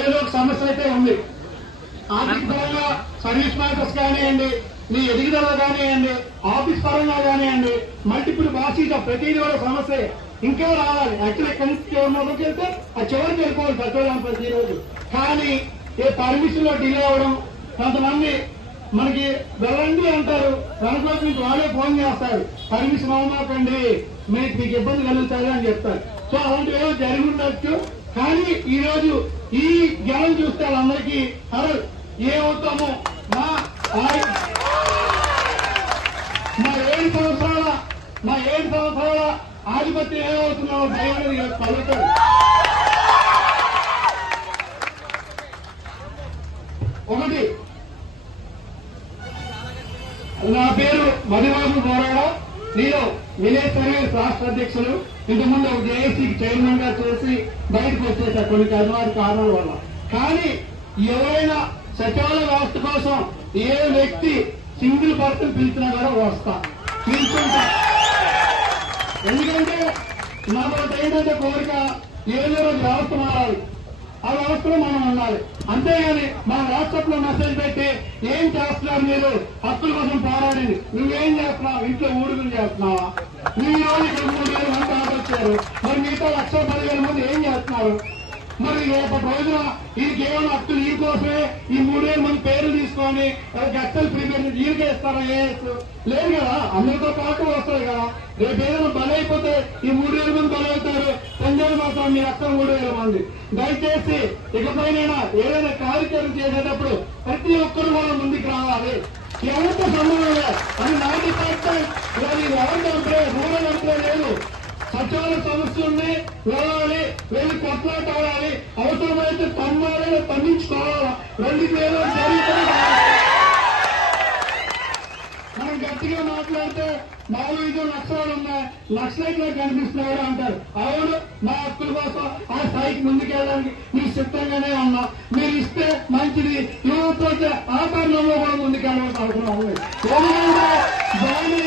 ఏదో ఒక సమస్య అయితే ఉంది. ఆర్థిక పరంగా సర్వీస్ మ్యాటర్స్ కానివ్వండి, మీ ఎదుగుదల కానివ్వండి, ఆఫీస్ పరంగా కానివ్వండి, మల్టిపుల్ బాసీగా ప్రతిదీ కూడా సమస్య ఇంకా రావాలి. యాక్చువల్లీ ఎక్కడి నుంచి మొదలుకి వెళ్తే ఆ చివరికి వెళ్ళిపోవాలి సచివాలయం ప్రతిరోజు. కానీ ఏ పర్మిషన్ లో డిలే అవ్వడం, కొంతమంది మనకి వెళ్ళండి అంటారు, వెనక నుంచి వాళ్ళే ఫోన్ చేస్తారు, పర్మిషన్ అవ్వమాకండి మీకు ఇబ్బంది కలుగుతుంది అని చెప్తారు. సో అలాంటివి ఏదో జరిగి ఉండొచ్చు. కానీ ఈ రోజు ఈ జనం చూస్తే వాళ్ళందరికీ అరే ఏమవుతామో మా 7 సంవత్సరాల ఆధిపత్యం ఏమవుతున్నామో భయం కలుగుతారు. ఒకటి, నా పేరు మధుబాబు గౌరవ, నేను విలేజ్ సర్వీస్ రాష్ట్ర అధ్యక్షులు. ఇంతకుముందు ఒక జేఏసీకి చైర్మన్ గా చేసి బయటకు వచ్చేసారు కొన్ని కారణాల వల్ల. కానీ ఎవరైనా సచివాలయ వ్యవస్థ కోసం ఏ వ్యక్తి సింగిల్ పర్సన్ పిలిచినా కూడా వస్తా, పిలుచుకుంటా. ఎందుకంటే నాకు ఏంటంటే కోరిక, ఏదో రోజు వ్యవస్థ మారాలి, ఆ వ్యవస్థలో మనం ఉండాలి. అంతేగాని మన వాట్సాప్ లో మెసేజ్ పెట్టి ఏం చేస్తున్నారు మీరు హక్కుల కోసం పోరాడని, నువ్వేం చేస్తున్నావు, ఇంట్లో ఊడుగులు చేస్తున్నావా, నువ్వు ఈ రోజు ఇక్కడ 3,000 మంది ఆపొచ్చారు, మరి మిగతా 1,10,000 మంది ఏం చేస్తున్నారు? మరి రేపటి రోజున ఈ కేవలం హక్కులు ఈ కోసమే ఈ 3,000 మంది పేర్లు తీసుకొని గట్టలు ప్రిపేర్ ఈరికే ఇస్తారా? ఏఎస్ లేదు కదా, అందరితో పాటు వస్తుంది కదా. రేపు ఏదైనా బలైపోతే ఈ 3,000 మంది బలవుతారు, పంజాబ్ మాత్రం మీ అక్కడ 3,000 మంది. దయచేసి ఇకపైనా ఏదైనా కార్యక్రమం చేసేటప్పుడు ప్రతి ఒక్కరు కూడా ముందుకు రావాలి. ఎవరితో సంబంధం లేదు, అది 90% ఎవరితో అంటే రూరల్ అంటే లేదు. సచివాలయ సమస్యల్ని వెళ్ళాలి, వెళ్ళి కొట్లాడాలి, అవసరమైతే తమ్మాలని పండించుకోవాలి. 2 పేరు జరుగుతుంది. మనం గట్టిగా మాట్లాడితే మామూలుగా నక్సలు ఉన్నాయి, నక్సలైట్లో కనిపిస్తున్నాడు అంటారు. అవును, మా హక్కుల కోసం ఆ స్థాయికి ముందుకెళ్ళడానికి మీరు సిద్ధంగానే ఉన్నా. మీరు ఇస్తే మంచిది, ఇవ్వకపోతే ఆ కారణంలో కూడా ముందుకెళ్ళాల్సిన అవసరం ఉంది. ఎందుకంటే దాని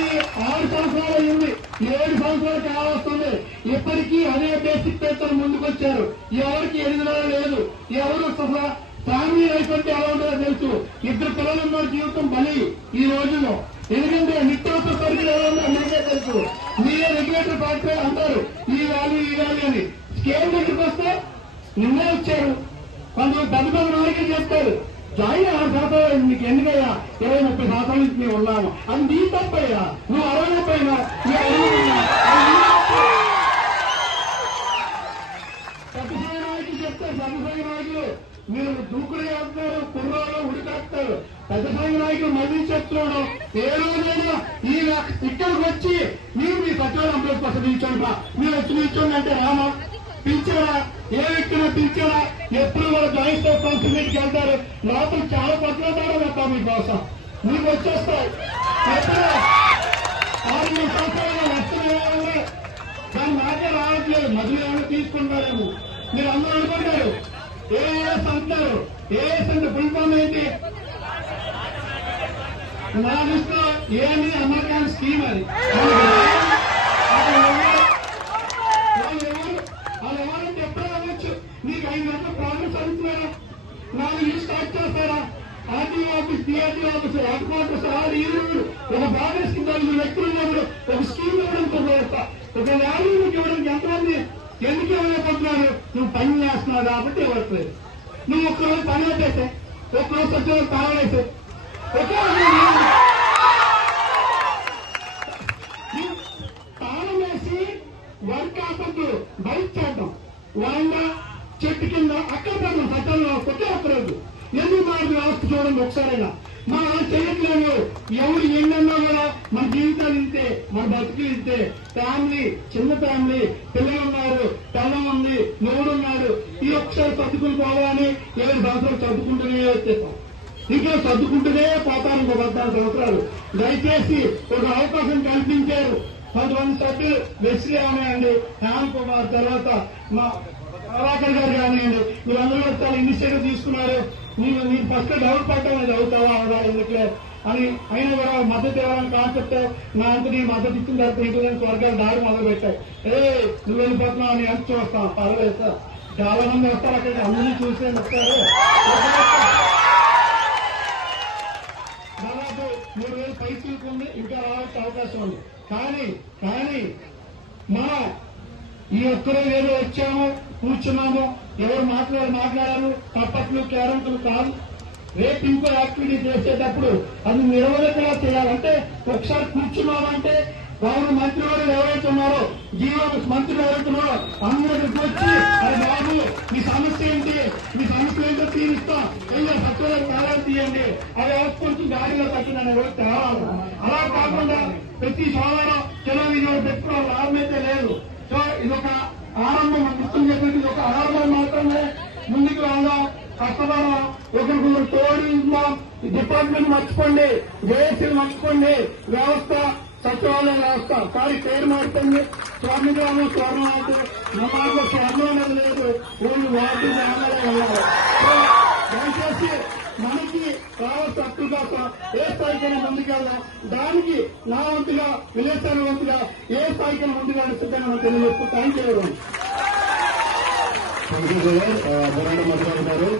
6 సంవత్సరాలు అయింది, 7 సంవత్సరాలు కావస్తుంది. ఇప్పటికీ అదే బేసిక్ పేపర్ ముందుకొచ్చారు. ఎవరికి ఎదుగుదల లేదు. ఎవరు ఫ్యామిలీ లైఫ్ అంటే ఎలా ఉంటుందో తెలుసు. 2 పిల్లలు ఉన్న జీవితం బలి ఈ రోజుల్లో. ఎందుకంటే నిత్యావసర సరుకులు ఎలా ఉందో అందరికీ తెలుసు. మీరే రెగ్యులేటర్ ఫ్యాక్టరీ అంటారు, ఈ వ్యాల్యూ అని. స్కేల్ దగ్గరికి వస్తే నిన్నే వచ్చారు. కొంతమంది పెద్ద నాయకులు చెప్తారు, జాయిన్ 6 సంవత్సరాలు నీకు ఎందుకయ్యా, 20-30 సంవత్సరాల నుంచి మేము ఉన్నాము. అది నీ తప్పయ్యా, నువ్వు 60 అయినా సత్యసాయి నాయకులు చెప్తారు. సత్యసాయి నాయకులు మీరు దూకుడు చేస్తారు, కుర్రాలు ఉడికేస్తారు. పెద్దసాయి నాయకులు మళ్ళీ చెప్తున్నాడు, ఏ రోజైనా ఇక్కడికి వచ్చి మీరు మీ సచివాలయం 100% నిల్చోండి, మీరు వచ్చి నిల్చోండి అంటే రామా? పిలిచారా? ఏ వ్యక్తిని పిలిచారా? ఎప్పుడు కూడా జాయింట్ రెస్పాన్సిబిలిటీకి వెళ్తారు. లోపల చాలా పట్లాడారో వెళ్తాం మీకోసం, మీకు వచ్చేస్తాయి. ఎప్పుడు 6 సంవత్సరాలు వస్తున్నాయి, దాని మాకే రావట్లేదు. మధ్యలో ఏమైనా తీసుకుంటారేమో మీరు అందరూ అనుకుంటారు. ఏఎస్ అంటారు, ఏఎస్ అంటే ఫుల్ ఫామ్ ఏంటి? నా దృష్టిలో ఏమి అమెరికన్ స్కీమ్ అది. వాళ్ళు ఎవరంటే ఎప్పుడో అవ్వచ్చు. నీకు 5 గంటల ప్రాబ్లమ్స్ అడుగుతున్నారా? 4 ఇల్లు స్టార్ట్ చేస్తారా? RTO office, DRT office, head quarters, ఒక బాధ్యత కింద వ్యక్తులు ఉన్నప్పుడు ఒక స్కీమ్ ఇవ్వడం వ్యవస్థ, ఒక వాల్యూ ఇవ్వడానికి ఎంతమంది ఎందుకు ఇవ్వలేకపోతున్నారు? నువ్వు పని చేస్తున్నావు కాబట్టి ఇవ్వట్లేదు. నువ్వు ఒక్కరోజు పని పెట్టేస్తే, ఒక్కరోజు సచివాలయం తాగలేసే, తాళం వేసి వర్క్ ఆపద్దు, బయట చేద్దాం, వరంగా చెట్టు కింద అక్కడ పెడదాం సచివాలయం వ్యవస్థ. ఒక్కరోజు ఎందుకు మాకు వ్యవస్థ చూడండి ఒకసారైనా. మనం చేయట్లేదు. ఎవరు ఎన్నన్నా కూడా మన జీవితాలు ఇంతే, మన బతుకులు ఇంతే. ఫ్యామిలీ, చిన్న ఫ్యామిలీ, పిల్లలు ఉన్నారు, పిల్లం ఉంది, నువ్వుడున్నాడు. ఈ ఒకసారి సర్దుకుని పోవాలని 7 సంవత్సరాలు చదువుకుంటూనే వచ్చేస్తాం. ఇంకా చదువుకుంటూనే పోతారు ఇంకో 14 సంవత్సరాలు. దయచేసి ఒక అవకాశం కల్పించారు కొంతమంది సభ్యులు. వెస్లీ కానివ్వండి, శ్యామ్ కుమార్, తర్వాత మా కళాకర్ గారు కానివ్వండి, వీళ్ళందరూ చాలా ఇనిషియేటివ్ తీసుకున్నారు. నీకు ఫస్ట్ డౌట్ పడ్డావు, అది అవుతావా అవదా ఎందుకులే అని. అయినా కూడా మద్దతు ఇవ్వాలని కాన్సెప్ట్ నా అంతని మద్దతు ఇచ్చిన తర్వాత ఇంటర్నెట్ వర్గాలు దాడి మొదలు పెట్టాయి. నువ్వు వెళ్ళిపోతున్నావు అని ఎంత చూస్తాం, పర్వాలేదు సార్ చాలా మంది వస్తారు అక్కడికి, అందరినీ చూసే వస్తారు. దాదాపు 3,000 పైసలకు ఉంది, ఇంకా రావాల్సిన అవకాశం ఉంది. కానీ మనం ఈ ఒక్కరూ ఏదో వచ్చాము కూర్చున్నాము, ఎవరు మాట్లాడారు తప్పట్లు క్యారెంట్లు కాదు. రేపు ఇంకో యాక్టివిటీ చేసేటప్పుడు అది నిరవధికంగా చేయాలంటే ఒకసారి కూర్చున్నామంటే వాళ్ళు మంత్రివర్యులు ఎవరైతే ఉన్నారో, మంత్రులు ఎవరైతే ఉన్నారో అందరికి వచ్చి అది బాబు మీ సమస్య ఏంటి, మీ సమస్య ఏంటో తీరుస్తాం, సత్వరం కాలం తీయండి, అది కొంచెం గాడిలో తగ్గిందని ఎవరు తేవాలి. అలా కాకుండా ప్రతి సోదరం టెలివిజన్ పెట్టుకోవాలి, లాభమైతే లేదు. సో ఇదొక ఆరంభం, ఇష్టం చెప్పేది ఒక ఆరంభం మాత్రమే. ముందుకు వెళ్దాం, కష్టపడదాం, ఒకరికొకరు తోడు ఇద్దాం. డిపార్ట్మెంట్ మర్చిపోండి, జేఏసీలు మర్చిపోండి, వ్యవస్థ సచివాలయ వ్యవస్థ పేరు మారుతుంది. స్వర్ణగ్రామం స్వర్ణవాటు, నమాజు స్వర్ణం అనేది లేదు, ఓన్లీ వాటి వెళ్ళాలి. దయచేసి మనకి రావాల్సిన హక్కుల కోసం ఏ స్థాయికైనా ముందుకెళ్దాం. దానికి నా వంతుగా విలేకరుల వంతుగా ఏ స్థాయికైనా ముందుగా నడుస్తుందని తెలియజేస్తూ థ్యాంక్ యూ. మాట్లాడుతున్నారు.